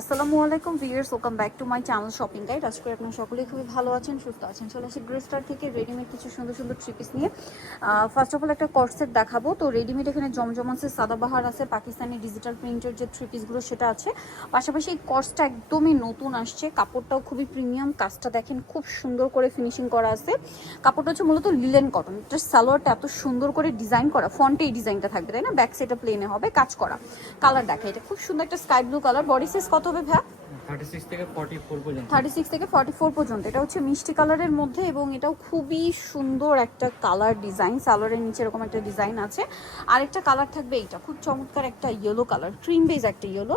আসসালামু আলাইকুম viewers welcome back to my channel shopping guide আজকে আপনারা সকলেই খুবই ভালো আছেন, সুস্থ আছেন। চলে আসি গ্রেস্টার থেকে রেডিমেড কিছু সুন্দর সুন্দর থ্রি পিস নিয়ে। ফার্স্ট অফ অল একটা কর্সেট দেখাবো। তো রেডিমেড এখানে জমজম আছে সাদাবাহার আছে, পাকিস্তানি ডিজিটাল প্রিন্টের যে থ্রি পিসগুলো সেটা আছে। পাশাপাশি এই কর্সটা একদমই নতুন আসছে, কাপড়টাও খুবই প্রিমিয়াম কাজটা দেখেন খুব সুন্দর করে ফিনিশিং করা আছে। কাপড়টা হচ্ছে মূলত লিলেন কটন এটা সালোয়ারটা এত সুন্দর করে ডিজাইন করা ফ্রন্টে এই ডিজাইনটা থাকবে, তাই না? ব্যাক সাইডে প্লেনে হবে, কাজ করা। কালার দেখে, এটা খুব সুন্দর একটা sky blue colour body size কত কত হবে ভ্যাট 36 থেকে 44 পর্যন্ত। এটা হচ্ছে মিষ্টি কালারের মধ্যে এবং এটাও খুবই সুন্দর একটা কালার ডিজাইন। সালোয়ারের নিচে এরকম একটা ডিজাইন আছে। আরেকটা কালার থাকবে এইটা। খুব চমৎকার একটা ইয়েলো কালার। ক্রিম বেজ একটা ইয়েলো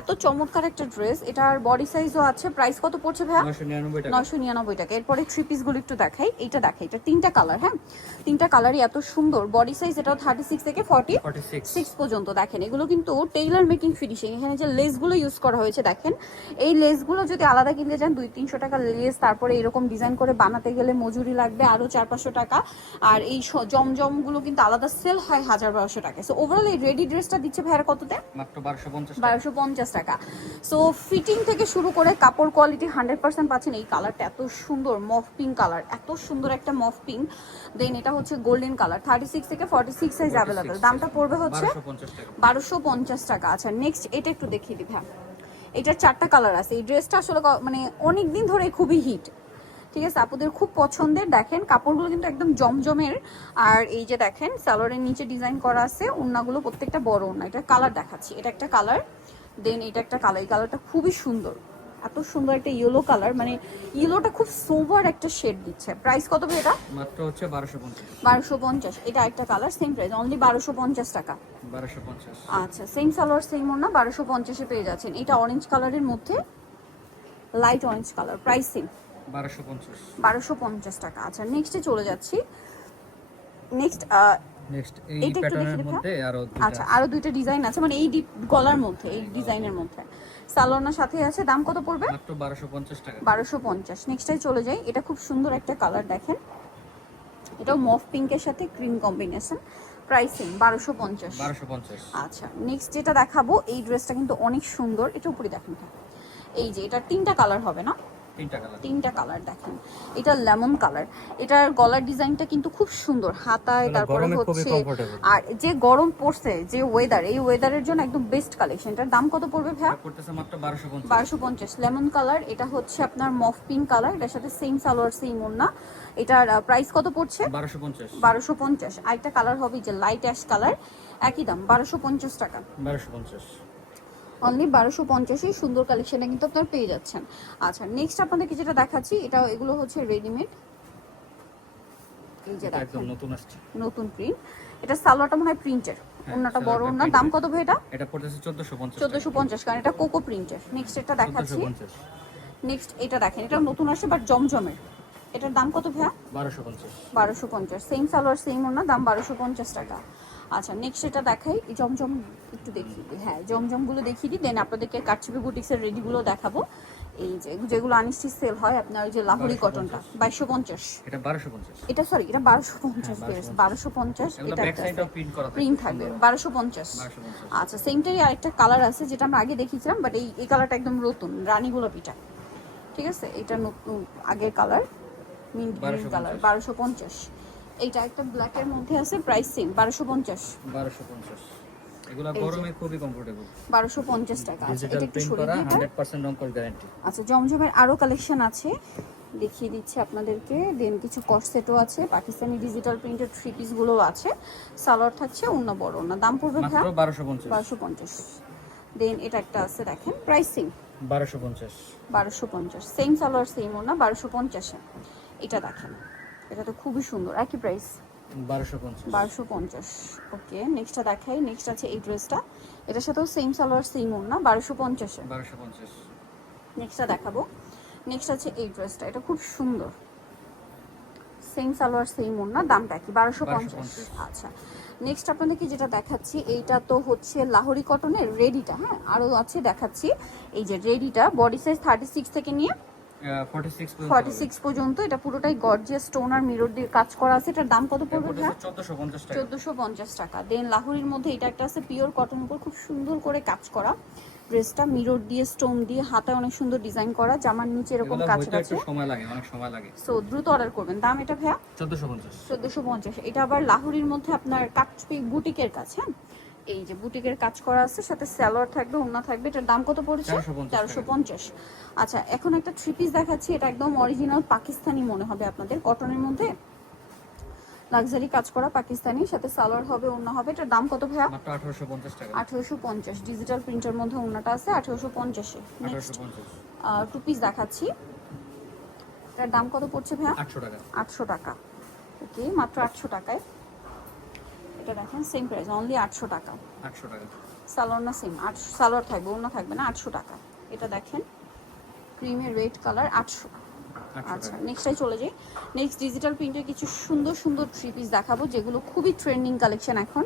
এত চমৎকার একটা ড্রেস এটার বডি সাইজও আছে। প্রাইস কত পড়ছে ভাইয়া? 999 টাকা। 999 এরপরে থ্রি পিসগুলো একটু দেখাই। এইটা দেখাই। এটা তিনটা কালার হ্যাঁ? তিনটা কালারই এত সুন্দর। বডি সাইজ এটাও 36 থেকে 40 46 পর্যন্ত। দেখেন এগুলো কিন্তু টেইলার মেকিং ফিনিশিং এখানে যে লেসগুলো ইউজ করা হয়েছে দেখেন। এই লেসগুলো যদি আলাদা কিনতে যান দুই তিনশো টাকা লেস তারপরে এরকম ডিজাইন করে বানাতে গেলে মজুরি লাগবে আরও চার পাঁচশো টাকা। আর এই জমজমগুলো কিন্তু আলাদা সেল হয় হাজার বারোশো টাকা সো ওভারঅল এই রেডি ড্রেসটা দিচ্ছে ভাইয়ার কততে? বারোশো পঞ্চাশ টাকা। সো ফিটিং থেকে শুরু করে কাপড় কোয়ালিটি হান্ড্রেড পার্সেন্ট পাচ্ছেন এই কালারটা এত সুন্দর মফ পিঙ্ক কালার এত সুন্দর একটা মফ পিঙ্ক দেন এটা হচ্ছে গোল্ডেন কালার থার্টি সিক্স থেকে ফর্টি সিক্স সাইজ অ্যাভেলেবেল দামটা পড়বে হচ্ছে বারোশো পঞ্চাশ টাকা। বারোশো পঞ্চাশ টাকা। আচ্ছা নেক্সট এটা একটু দেখিয়ে দিই হ্যাঁ এটার চারটা কালার আছে। এই ড্রেসটা আসলে মানে অনেক দিন ধরে খুবই হিট ঠিক আছে? আপুদের খুব পছন্দের। দেখেন, কাপড়গুলো কিন্তু একদম জমজমের। আর এই যে দেখেন সালোয়ারের নিচে ডিজাইন করা আছে। ওড়নাগুলো প্রত্যেকটা বড় ওড়না। এটা কালার দেখাচ্ছি। এটা একটা কালার দেন এটা একটা কালার এই কালারটা খুবই সুন্দর। এত সুন্দর একটা ইয়েলো কালার মানে ইয়েলোটা খুব সোভার একটা শেড দিচ্ছে। প্রাইস কত ভাই এটা? মাত্র হচ্ছে বারোশো পঞ্চাশ। বারোশো পঞ্চাশ এটা একটা কালার সেম প্রাইস অনলি বারোশো পঞ্চাশ টাকা। বারোশো পঞ্চাশ। আচ্ছা সেম সালোয়ার সেম ওড়না বারোশো পঞ্চাশে পেয়ে যাচ্ছেন। এটা অরেঞ্জ কালারের মধ্যে light orange colour price same বারোশো পঞ্চাশ। বারোশো পঞ্চাশ টাকা। আচ্ছা নেক্সটে চলে যাচ্ছি। নেক্সট নেক্সট এই প্যাটার্নের মধ্যে আরও আচ্ছা আরও দুইটা ডিজাইন আছে মানে এই ডিপ গলার মধ্যে এই ডিজাইনের মধ্যে। সালোয়ারনার সাথে আছে দাম কত পড়বে? মাত্র বারোশো পঞ্চাশ টাকা। বারোশো পঞ্চাশ। নেক্সটে চলে যাই। এটা খুব সুন্দর একটা কালার দেখেন। এটাও মফ পিঙ্কের সাথে ক্রিম কম্বিনেশন প্রাইসিং বারোশো পঞ্চাশ। বারোশো পঞ্চাশ। আচ্ছা নেক্সট যেটা দেখাবো এই ড্রেসটা কিন্তু অনেক সুন্দর। এটা উপরে দেখেন। এই যে এটা তিনটা কালার হবে না? তিনটা কালার দেখেন। এটা লেমন কালার এটার গলার ডিজাইনটা কিন্তু খুব সুন্দর। হাতায় মানে তারপরে হচ্ছে আর যে গরম পড়ছে যে ওয়েদার এই ওয়েদারের জন্য একদম বেস্ট কালেকশন এটার দাম কত পড়বে মাত্র বারোশো পঞ্চাশ। লেমন কালার এটা হচ্ছে আপনার মফ পিঙ্ক কালার এটার সাথে সেম সালোয়ার সেম ওড়না। এটার প্রাইস কত পড়ছে? বারোশো পঞ্চাশ। আরেকটা কালার হবে যে লাইট অ্যাশ কালার একই দাম বারোশো পঞ্চাশ টাকা। বারোশো পঞ্চাশ। অনলি বারোশো পঞ্চাশে সুন্দর কালেকশনে কিন্তু আপনার পেয়ে যাচ্ছেন। আচ্ছা নেক্সট আপনাদেরকে যেটা দেখাচ্ছি এটা এগুলো হচ্ছে রেডিমেড এই যে একদম নতুন আসছে। নতুন প্রিন্ট এটা সালোয়ারটা মনে হয় প্রিন্টের ওনাটা বড় সালোয়ারটা দাম কত ভাই এটা? এটা পড়তেছে চোদ্দশো পঞ্চাশ চোদ্দশো পঞ্চাশ কারণ এটা কোকো প্রিন্টের নেক্সট এটা দেখাচ্ছি। নেক্সট এটা দেখেন এটা নতুন আসছে বাট জমজমের। এটার দাম কত ভাইয়া? বারোশো পঞ্চাশ। বারোশো পঞ্চাশ। সেম সালোয়ার সেম ওনার দাম বারোশো পঞ্চাশ টাকা। আচ্ছা নেক্সট এটা দেখাই জমজম একটু দেখিয়ে দিই হ্যাঁ জমজমগুলো দেখিয়ে দিই দেন আপনাদেরকে কারচুপি বুটিক্সের রেডিগুলো দেখাবো। এই যে যেগুলো আনিস্টি সেল হয় আপনার ওই যে লাহোরি কটনটা বাইশশো পঞ্চাশ। এটা বারোশো পঞ্চাশ। এটা সরি এটা বারোশো পঞ্চাশ হ্যাঁ, বারোশো পঞ্চাশ। এটা প্রিন্ট করা থাকে। প্রিন্ট থাকবে বারোশো পঞ্চাশ। আচ্ছা সেমটারই আরেকটা কালার আছে যেটা আমরা আগে দেখিয়েছিলাম বাট এই এই কালারটা একদম নতুন রানী গোলাপিটা। ঠিক আছে? এটা নতুন আগের কালার মিন্ট গ্রিন কালার বারোশো পঞ্চাশ। এইটা একটা ব্ল্যাকের মধ্যে আছে প্রাইস সেম বারোশো পঞ্চাশ। বারোশো পঞ্চাশ। এগুলা। গরমে খুবই কমফোর্টেবল বারোশো পঞ্চাশ টাকা। আচ্ছা ডিজিটাল এটা একটু সরিয়ে দিই এটা। হান্ড্রেড পার্সেন্ট রং করে গ্যারান্টি আচ্ছা জমজমের আরও কালেকশন আছে। দেখিয়ে দিচ্ছি আপনাদেরকে। দেন কিছু কটসেটও আছে পাকিস্তানি ডিজিটাল প্রিন্টেড থ্রি পিসগুলো আছে। সালোয়ার থাকছে অন্য বড় না। দাম পড়বে পঞ্চাশ। বারোশো পঞ্চাশ। দেন এটা একটা আছে দেখেন প্রাইসিং বারোশো পঞ্চাশ। বারোশো পঞ্চাশ। সেম সালোয়ার সেম ওনা বারোশো পঞ্চাশে। এটা দেখেন এটা তো খুবই সুন্দর। একই প্রাইস বারোশো পঞ্চাশ। ওকে নেক্সটটা দেখাই। নেক্সট আছে এই ড্রেসটা এটার সাথেও সেম সালোয়ার সেম ওনা বারোশো পঞ্চাশে। বারোশো পঞ্চাশ। নেক্সটটা দেখাবো। নেক্সট আছে এই ড্রেসটা এটা খুব সুন্দর। সেম সালোয়ার সেম ওড়না দামটা কি? বারোশো পঞ্চাশ। আচ্ছা। নেক্সট আপনাদেরকে যেটা দেখাচ্ছি এইটা তো হচ্ছে লাহোরি কটনের রেডিটা হ্যাঁ? আরও আছে দেখাচ্ছি। এই যে রেডিটা বডি সাইজ থার্টি সিক্স থেকে নিয়ে ফর্টি সিক্স ফর্টি সিক্স পর্যন্ত এটা পুরোটাই গর্জিয়াস স্টোন আর মিরর দিয়ে কাজ করা আছে। এটার দাম কত পড়বে ভাইয়া চোদ্দশো পঞ্চাশ টাকা। চোদ্দোশো পঞ্চাশ টাকা। দেন লাহোরির মধ্যে এটা একটা আছে পিওর কটন উপর খুব সুন্দর করে কাজ করা। ড্রেসটা মিরর দিয়ে স্টোন দিয়ে হাতে অনেক সুন্দর ডিজাইন করা। জামার নিচে এরকম কাজ আছে। সময় লাগে অনেক সময় লাগে। সো দ্রুত অর্ডার করবেন। দাম এটা ভাইয়া? চোদ্দশো পঞ্চাশ। চোদ্দোশো পঞ্চাশ। এটা আবার লাহুরির মধ্যে আপনার কাটপি বুটিকের কাজ হ্যাঁ এই যে বুটিকের কাজ করা আছে সাথে স্যালোয়ার থাকবে ওন্না থাকবে এটার দাম কত পড়েছে? 450 তেরোশো পঞ্চাশ। আচ্ছা এখন একটা থ্রি পিস দেখাচ্ছি এটা একদম অরিজিনাল পাকিস্তানি মনে হবে আপনাদের কটনের মধ্যে। লাক্সারি কাজ করা পাকিস্তানি সাথে সালোয়ার হবে ওন্না হবে এটার দাম কত ভাইয়া? আঠারোশো পঞ্চাশ ডিজিটাল প্রিন্টের মধ্যে ওন্নাটা আছে আঠেরোশো পঞ্চাশে। নেক্সট টু পিস দেখাচ্ছি। এটার দাম কত পড়ছে ভাইয়া? আটশো টাকা। আটশো টাকা। ওকে মাত্র আটশো টাকায়। এটা দেখেন সেম প্রাইস অনলি আটশো টাকা। আটশো টাকা। সালোয়ার না সেম আটশো সালোয়ার থাকবে অন্য থাকবে না আটশো টাকা। এটা দেখেন ক্রিমের রেড কালার আটশো আচ্ছা। নেক্সটটাই চলে যাই। নেক্সট ডিজিটাল প্রিন্টের কিছু সুন্দর সুন্দর থ্রি পিস দেখাবো যেগুলো খুবই ট্রেন্ডিং কালেকশন এখন।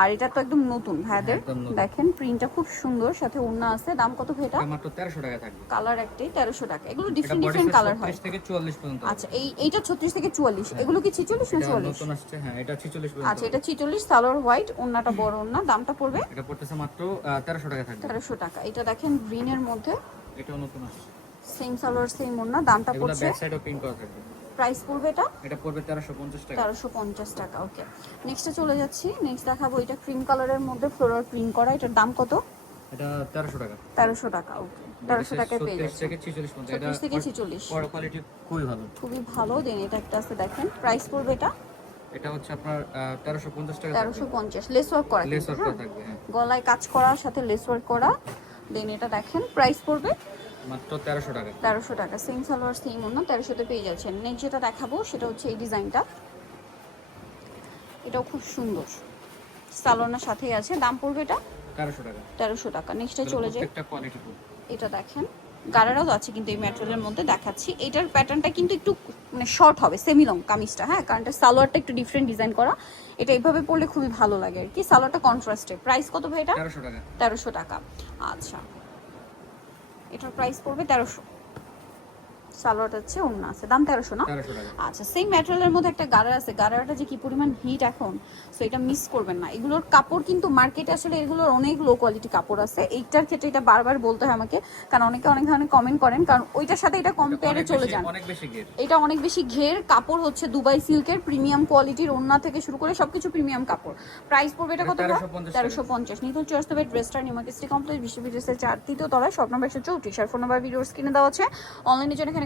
আর এটা তো একদম নতুন ভাইয়াদের। দেখেন প্রিন্টটা খুব সুন্দর সাথে ওড়না আছে। দাম কত ভেটা এটা মাত্র তেরোশো টাকা থাকবে। কালার একটাই তেরোশো টাকা। এগুলো এটা ডিফারেন্ট ডিফারেন্ট কালার হয়। ছত্রিশ থেকে চুয়াল্লিশ পর্যন্ত আচ্ছা এই এইটা ছত্রিশ থেকে চুয়াল্লিশ। এগুলো কি ছিচল্লিশ না এটা চুয়াল্লিশ? নতুন আসছে হ্যাঁ এটা ছিচল্লিশ আচ্ছা এটা ছিচল্লিশ সালোয়ার হোয়াইট ওন্নাটা বড় ওন্না দামটা পড়বে? এটা পড়তেছে মাত্র তেরোশো টাকা থাকবে। তেরোশো টাকা। এটা দেখেন গ্রিনের মধ্যে। এটাও নতুন আসছে। সেম সালোয়ার সেম ওন্না দামটা পড়ছে? ব্যাক সাইডও প্রিন্ট করা থাকবে। প্রাইস পড়বে এটা? এটা পড়বে তেরোশো পঞ্চাশ টাকা। তেরোশো পঞ্চাশ টাকা ওকে নেক্সটে চলে যাচ্ছি। নেক্সট দেখাবো এটা ক্রিম কালারের মধ্যে ফ্লোরাল প্রিন্ট করা। এটার দাম কত? এটা তেরোশো টাকা। তেরোশো টাকা ওকে তেরোশো টাকায় পেয়ে যাচ্ছে থেকে ছিচল্লিশ পর্যন্ত। এটা ছত্রিশ থেকে ছিচল্লিশ। কোয়ালিটি খুবই ভালো। খুবই ভালো। দেন এটা একটা আছে দেখেন। প্রাইস পড়বে এটা? এটা হচ্ছে আপনার টাকা লেস ওয়ার্ক করা লেস ওয়ার্ক হ্যাঁ? থাকবে হ্যাঁ। গলায় কাজ করা সাথে লেস ওয়ার্ক করা। দেন এটা দেখেন প্রাইস পড়বে? মাত্র তেরোশো টাকা। তেরোশো টাকা। সেম সালোয়ার সেম অন্য তেরোশোতে পেয়ে যাচ্ছেন। নেক্সট যেটা দেখাবো সেটা হচ্ছে এই ডিজাইনটা। এটাও খুব সুন্দর। সালোয়ারের সাথেই আছে। দাম পড়বে এটা? তেরোশো টাকা। তেরোশো টাকা। নেক্সটে চলে যাই। প্রত্যেকটা কোয়ালিটি এটা দেখেন। গারারাও আছে কিন্তু এই ম্যাটেরিয়ালের মধ্যে দেখাচ্ছি। এটার প্যাটার্নটা কিন্তু একটু মানে শর্ট হবে সেমি লং কামিজটা হ্যাঁ? কারণ এটা সালোয়ারটা একটু ডিফারেন্ট ডিজাইন করা। এটা এইভাবে পরলে খুবই ভালো লাগে আর কি। সালোয়ারটা কন্ট্রাস্টে প্রাইস কত ভাই এটা? তেরোশো টাকা। তেরোশো টাকা। আচ্ছা। এটার প্রাইস পড়বে তেরোশো। সালোয়ারটা হচ্ছে অন্য আছে। দাম তেরোশো না? আচ্ছা সেম ম্যাটেরিয়ালের মধ্যে একটা গাড়ার আছে। গাড়ারটা যে কি পরিমাণ হিট এখন সো এটা মিস করবেন না। এগুলোর কাপড় কিন্তু মার্কেটে আসলে এগুলোর অনেক লো কোয়ালিটি কাপড় আছে। এইটার ক্ষেত্রে এটা বারবার বলতে হয় আমাকে কারণ অনেকে অনেক ধরনের কমেন্ট করেন কারণ ওইটার সাথে এটা কম্পেয়ারে চলে যান। এটা অনেক বেশি ঘের কাপড় হচ্ছে দুবাই সিল্কের প্রিমিয়াম কোয়ালিটির ওন্না থেকে শুরু করে সবকিছু প্রিমিয়াম কাপড়। প্রাইস পড়বে এটা কত তেরোশো পঞ্চাশ নিতে হচ্ছে আসতে হবে ড্রেসটা নিমাকিস্ট্রি কমপ্লেক্স বিশ্ববিদ্যালয়ের চার তৃতীয় তলায় স্বপ্ন একশো চৌত্রিশ। আর ফোন নাম্বার ভিডিওর স্ক্রিনে দেওয়া আছে। অনলাইনের জন্য এখানে